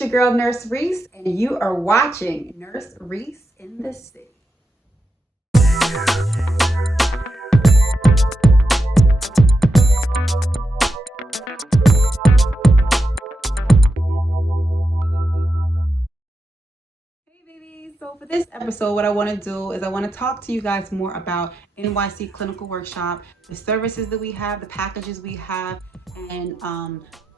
It's your girl, Nurse Reese, and you are watching Nurse Reese in the City. Hey babies, so for this episode, what I want to do is I want to talk to you guys more about NYC Clinical Workshop, the services that we have, the packages we have, and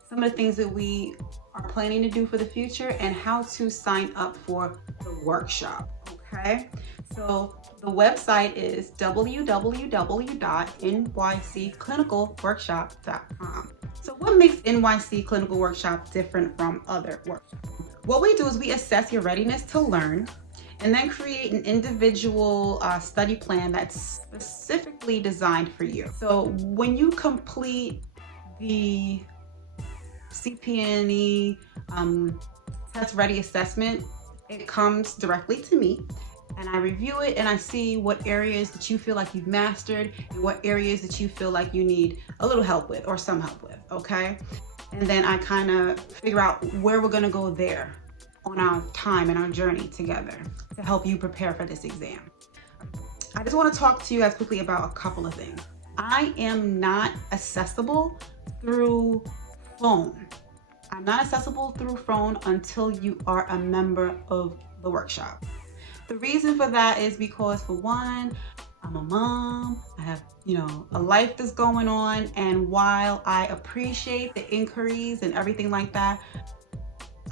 some of the things that we are planning to do for the future and how to sign up for the workshop. Okay, so the website is www.nycclinicalworkshop.com. So what makes NYC Clinical Workshop different from other workshops? What we do is we assess your readiness to learn and then create an individual study plan that's specifically designed for you. So when you complete the CPNE test ready assessment, it comes directly to me and I review it and I see what areas that you feel like you've mastered and what areas that you feel like you need a little help with or some help with, okay? And then I kind of figure out where we're gonna go there on our time and our journey together to help you prepare for this exam. I just want to talk to you guys quickly about a couple of things. I am not accessible through phone. I'm not accessible through phone until you are a member of the workshop. The reason for that is because, for one, I'm a mom, I have, a life that's going on, and while I appreciate the inquiries and everything like that,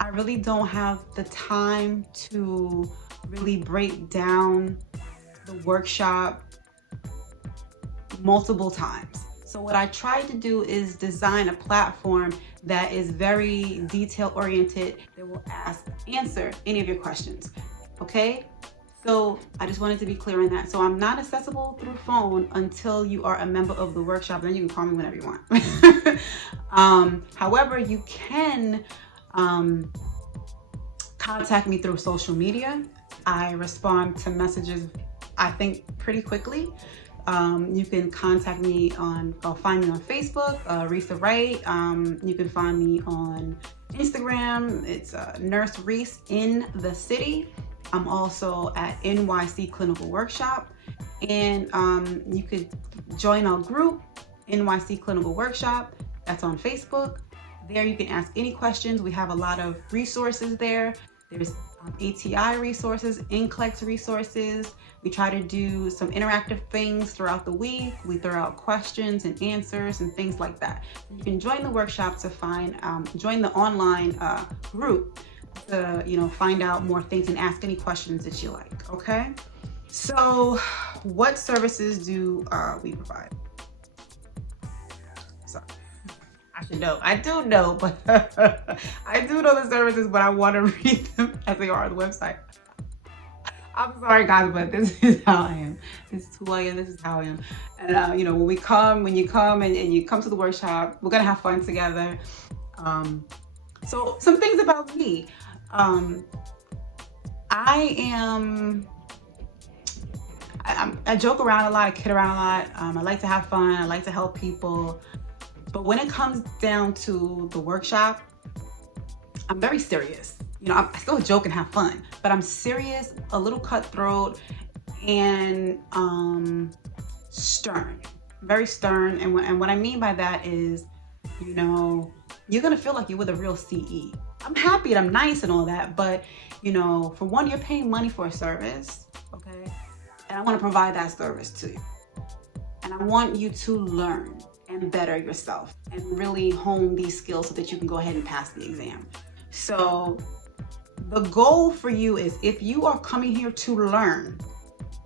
I really don't have the time to really break down the workshop multiple times. So what I tried to do is design a platform that is very detail oriented, that will answer any of your questions, okay? So I just wanted to be clear on that. So I'm not accessible through phone until you are a member of the workshop, and then you can call me whenever you want. However, you can contact me through social media. I respond to messages, I think, pretty quickly. You can contact me find me on Facebook, Reese Wright. You can find me on Instagram. It's Nurse Reese in the City. I'm also at NYC Clinical Workshop, and you could join our group, NYC Clinical Workshop. That's on Facebook. There you can ask any questions. We have a lot of resources there. There's ATI resources, NCLEX resources. We try to do some interactive things throughout the week. We throw out questions and answers and things like that. You can join the workshop to join the online group to find out more things and ask any questions that you like, okay? So what services do we provide? Sorry, I should know. I do know, but I do know the services, but I want to read them as they are on the website. I'm sorry guys, but this is how I am. This is who I am, this is how I am. And when you come and you come to the workshop, we're gonna have fun together. So some things about me. I joke around a lot, I kid around a lot. I like to have fun, I like to help people. But when it comes down to the workshop, I'm very serious. I still joke and have fun, but I'm serious, a little cutthroat, and stern, very stern. And what I mean by that is, you're gonna feel like you're with a real CE. I'm happy and I'm nice and all that, but for one, you're paying money for a service, okay? And I want to provide that service to you. And I want you to learn and better yourself and really hone these skills so that you can go ahead and pass the exam. So the goal for you is, if you are coming here to learn,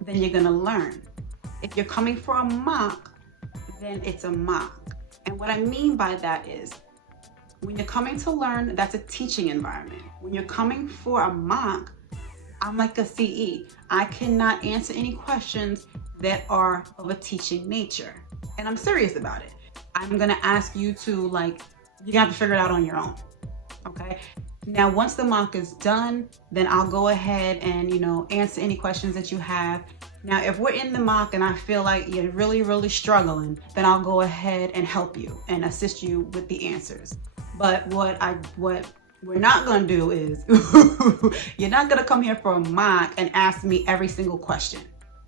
then you're gonna learn. If you're coming for a mock, then it's a mock. And what I mean by that is, when you're coming to learn, that's a teaching environment. When you're coming for a mock, I'm like a CE. I cannot answer any questions that are of a teaching nature. And I'm serious about it. I'm gonna ask you to, you have to figure it out on your own, okay? Now, once the mock is done, then I'll go ahead and, answer any questions that you have. Now, if we're in the mock and I feel like you're really, really struggling, then I'll go ahead and help you and assist you with the answers. But what we're not going to do is you're not going to come here for a mock and ask me every single question,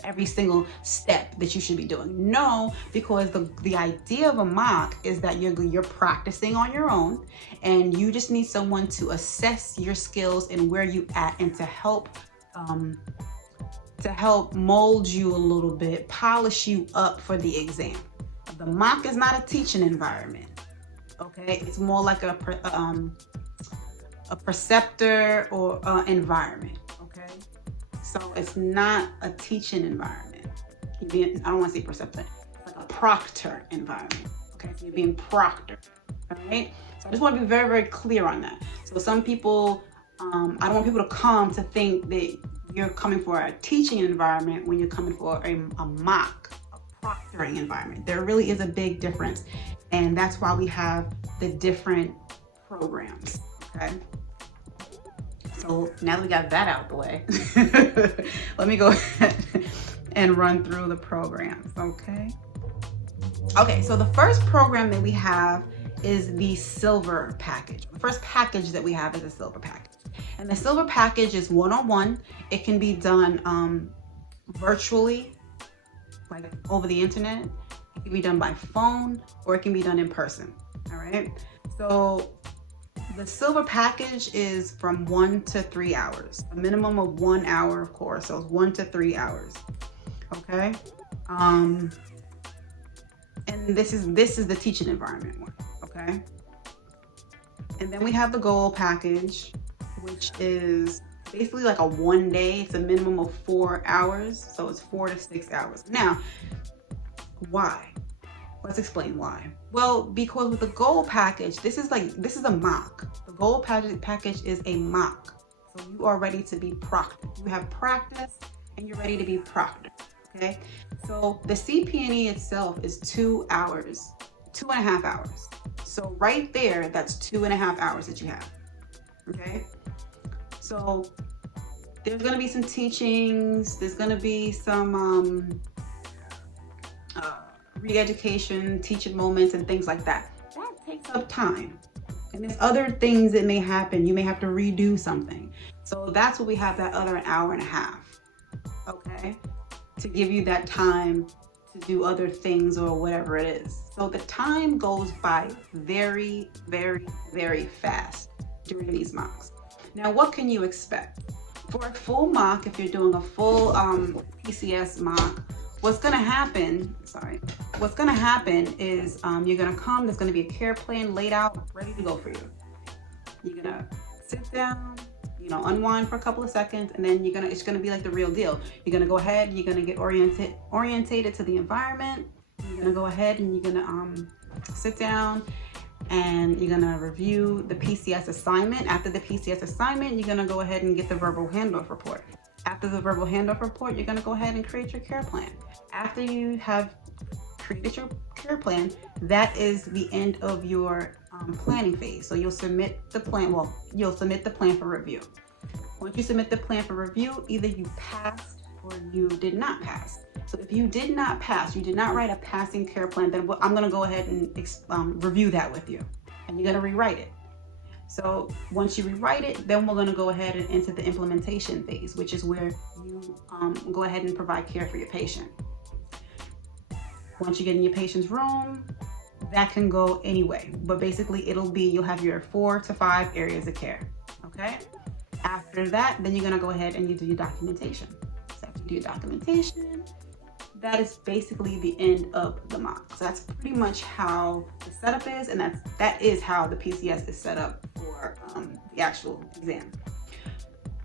every single step that you should be doing. No, because the idea of a mock is that you're practicing on your own, and you just need someone to assess your skills and where you at, and to help mold you a little bit, polish you up for the exam. The mock is not a teaching environment. Okay, it's more like a preceptor or environment. Okay, so it's not a teaching environment. I don't want to say preceptor, it's like a proctor environment. Okay, so you're being proctored. All right, so I just want to be very, very clear on that. So some people, I don't want people to come to think that you're coming for a teaching environment when you're coming for a mock, a proctoring environment. There really is a big difference, and that's why we have the different programs. Okay, so now that we got that out of the way, let me go ahead and run through the programs. Okay, so the first program that we have is the silver package. The first package that we have is a silver package. And the silver package is one-on-one. It can be done virtually, like over the internet. It can be done by phone, or it can be done in person. All right. So the silver package is from 1 to 3 hours, a minimum of 1 hour, of course. So it's 1 to 3 hours. Okay. And this is the teaching environment one. Okay. And then we have the gold package, which is basically like a 1 day. It's a minimum of 4 hours. So it's 4 to 6 hours. Now, why? Let's explain why. Well, because with the gold package, this is a mock. The gold package is a mock. So you are ready to be proctored. You have practice and you're ready to be proctored. Okay. So the CPNE itself is 2 hours, 2.5 hours. So right there, that's 2.5 hours that you have. Okay. So there's going to be some teachings. There's going to be some re-education, teaching moments, and things like that. That takes up time. And there's other things that may happen. You may have to redo something. So that's what we have, that other 1.5 hours. Okay. To give you that time to do other things or whatever it is. So the time goes by very, very, very fast during these mocks. Now, what can you expect? For a full mock, if you're doing a full PCS mock, what's gonna happen is you're gonna come, there's gonna be a care plan laid out, ready to go for you. You're gonna sit down, unwind for a couple of seconds, and then it's gonna be like the real deal. You're gonna go ahead, you're gonna get orientated to the environment. You're gonna go ahead and you're gonna sit down, and you're gonna review the PCS assignment. After the PCS assignment, you're gonna go ahead and get the verbal handoff report. After the verbal handoff report, you're gonna go ahead and create your care plan. After you have created your care plan, that is the end of your planning phase. So you'll submit the plan. Well, you'll submit the plan for review. Once you submit the plan for review, either you passed or you did not pass. So if you did not pass, you did not write a passing care plan, then I'm gonna go ahead and review that with you, and you're gonna rewrite it. So once you rewrite it, then we're gonna go ahead and into the implementation phase, which is where you go ahead and provide care for your patient. Once you get in your patient's room, that can go anyway, but basically you'll have your 4 to 5 areas of care. Okay. After that, then you're gonna go ahead and you do your documentation. So after you do your documentation, that is basically the end of the mock. So that's pretty much how the setup is, and that is how the PCS is set up for the actual exam.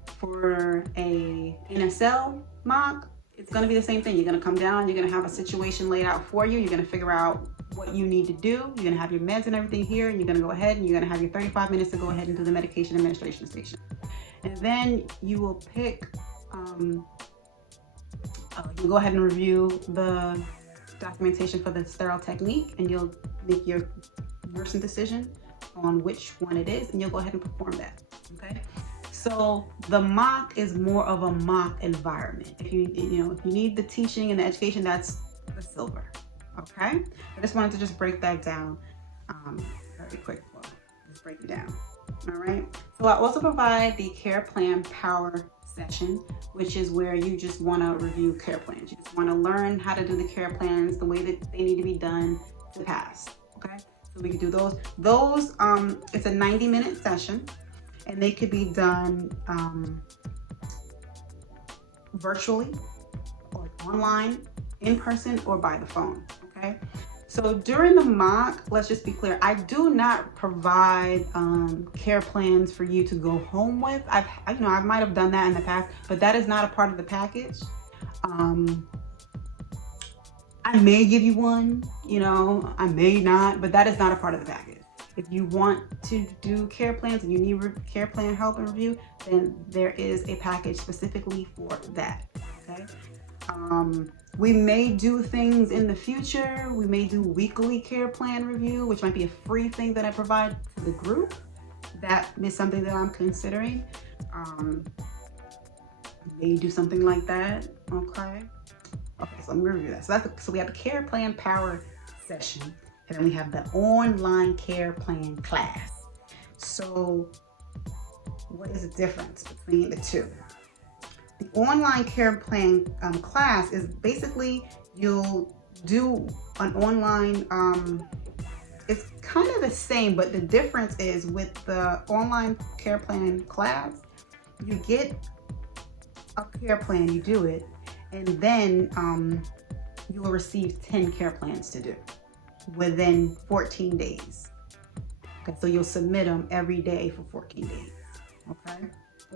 For a NSL mock, it's going to be the same thing. You're going to come down, you're going to have a situation laid out for you, you're going to figure out what you need to do, you're going to have your meds and everything here, and you're going to go ahead and you're going to have your 35 minutes to go ahead and do the medication administration station. And then you will pick you'll go ahead and review the documentation for the sterile technique, and you'll make your nursing decision on which one it is, and you'll go ahead and perform that. Okay. So the mock is more of a mock environment. If you need the teaching and the education, that's the silver. Okay. I just wanted to break that down very quick. Just break it down. All right. So I also provide the care plan power session, which is where you just want to review care plans. You just want to learn how to do the care plans the way that they need to be done to pass. Okay. So we can do those. It's a 90-minute session, and they could be done virtually or online, in person, or by the phone. Okay. So during the mock, let's just be clear, I do not provide care plans for you to go home with. I might have done that in the past, but that is not a part of the package. I may give you one, I may not, but that is not a part of the package. If you want to do care plans and you need care plan help and review, then there is a package specifically for that, okay? We may do things in the future. We may do weekly care plan review, which might be a free thing that I provide to the group. That is something that I'm considering. May do something like that, okay? Okay, so let me review that. So we have the care plan power session, and then we have the online care plan class. So what is the difference between the two? The online care plan class is basically you'll do an online, it's kind of the same, but the difference is with the online care plan class, you get a care plan, you do it, and then you will receive 10 care plans to do within 14 days. Okay, so you'll submit them every day for 14 days, okay?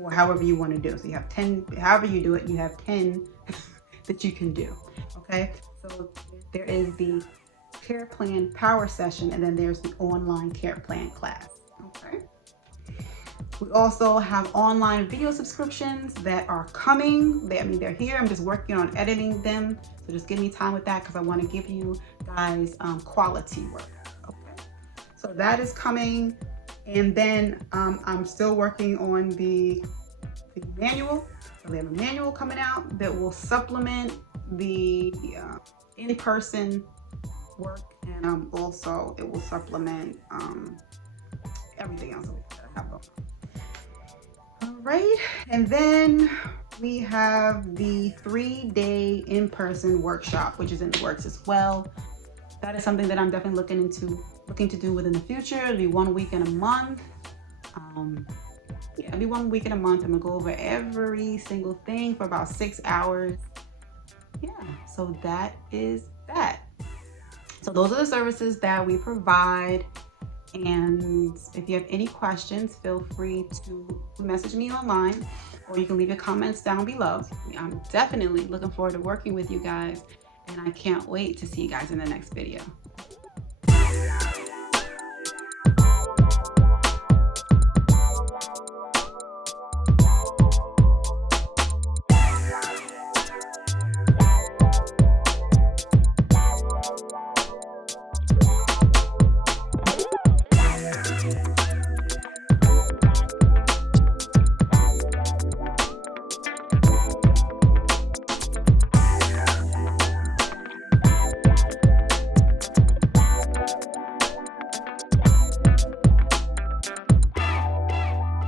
Or however you want to do. So you have 10, however you do it, you have 10 that you can do, okay? So there is the care plan power session, and then there's the online care plan class, okay? We also have online video subscriptions that are coming. They're here. I'm just working on editing them. So just give me time with that because I want to give you guys quality work, okay? So that is coming. And then I'm still working on the manual. So we have a manual coming out that will supplement the in-person work, and also it will supplement everything else that I have going on. All right, and then we have the 3-day in-person workshop, which is in the works as well. That is something that I'm definitely looking to do within the future. It'll be 1 week and a month. It'll be 1 week and a month. I'm gonna go over every single thing for about 6 hours. Yeah, so that is that. So those are the services that we provide. And if you have any questions, feel free to message me online, or you can leave your comments down below. I'm definitely looking forward to working with you guys, and I can't wait to see you guys in the next video.